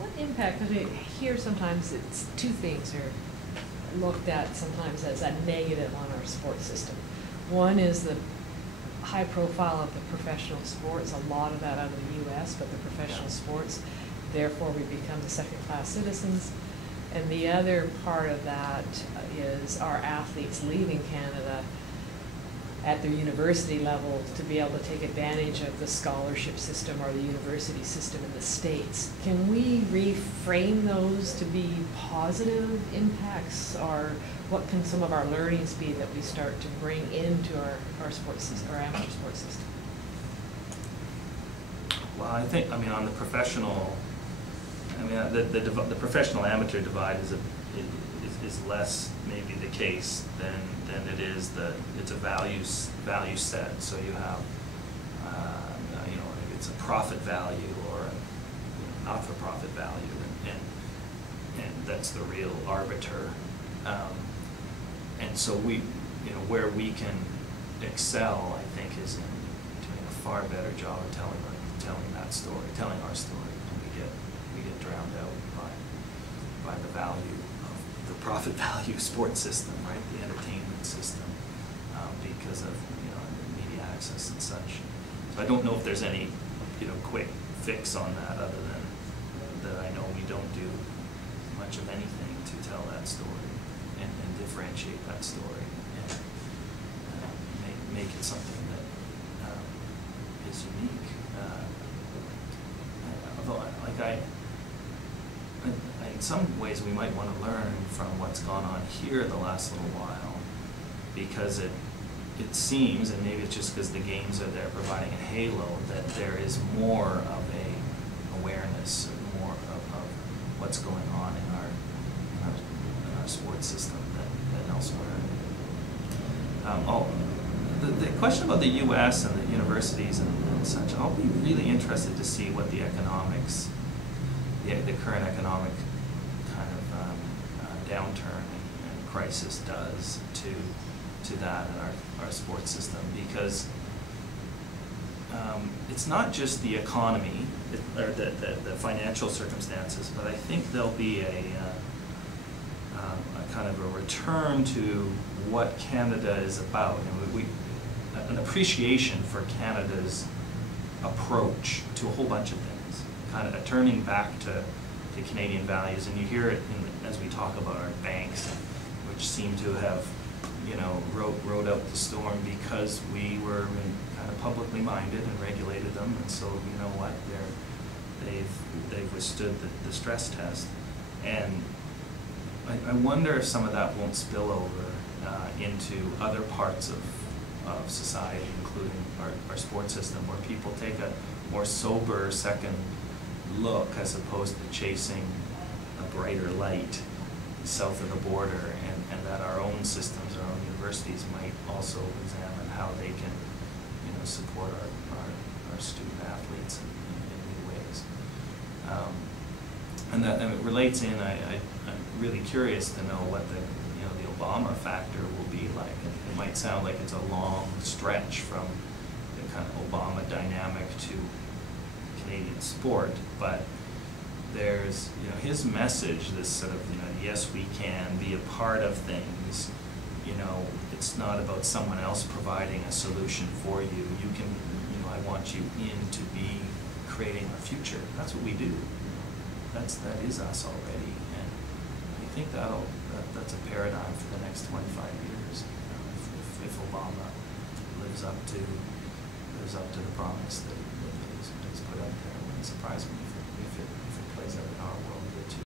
What impact, because we hear sometimes it's two things are looked at sometimes as a negative on our sports system. One is the high profile of the professional sports, a lot of that out of the US, but the professional sports, therefore we become the second-class citizens. And the other part of that is our athletes leaving Canada at their university level to be able to take advantage of the scholarship system or the university system in the States. Can we reframe those to be positive impacts, or what can some of our learnings be that we start to bring into our sports system, our amateur sports system? Well, I think, on the professional, the professional amateur divide is less maybe the case than it is it's a value set. So you have if it's a profit value or a not-for-profit value, and that's the real arbiter. And so where we can excel, I think, is in doing a far better job of telling that story, telling our story. We get drowned out by the value of the profit value sports system, right? The entertainment system, because of media access and such. So I don't know if there's any quick fix on that, other than that I know we don't do much of anything to tell that story and differentiate that story and make it something that is unique. Although, in some ways, we might want to learn from what's gone on here the last little while, because it seems, and maybe it's just because the games are there providing a halo, that there is more of a awareness, or more of what's going on in our sports system than elsewhere. The question about the U.S. and the universities and such, I'll be really interested to see what the economics, the current economic kind of downturn and crisis does to that in our sports system, because it's not just the economy or the financial circumstances, but I think there'll be a kind of a return to what Canada is about, and an appreciation for Canada's approach to a whole bunch of things, kind of turning back to Canadian values. And you hear it as we talk about our banks, which seem to have rode out the storm because we were kind of publicly minded and regulated them, and so you know what, they've withstood the stress test. And I wonder if some of that won't spill over into other parts of society, including our sports system, where people take a more sober second look as opposed to chasing a brighter light south of the border, and that our own systems, our own universities might also examine how they can support our student athletes in new ways. And it relates in, I'm really curious to know what the Obama factor will be like. It might sound like it's a long stretch from the kind of Obama dynamic to Canadian sport, but there's his message, this sort of yes, we can be a part of things. It's not about someone else providing a solution for you. You can, I want you in to be creating our future. That's what we do. That is us already, and I think that's a paradigm for the next 25 years. If Obama lives up to the promise that he's put out there, it wouldn't surprise me if it plays out in our world.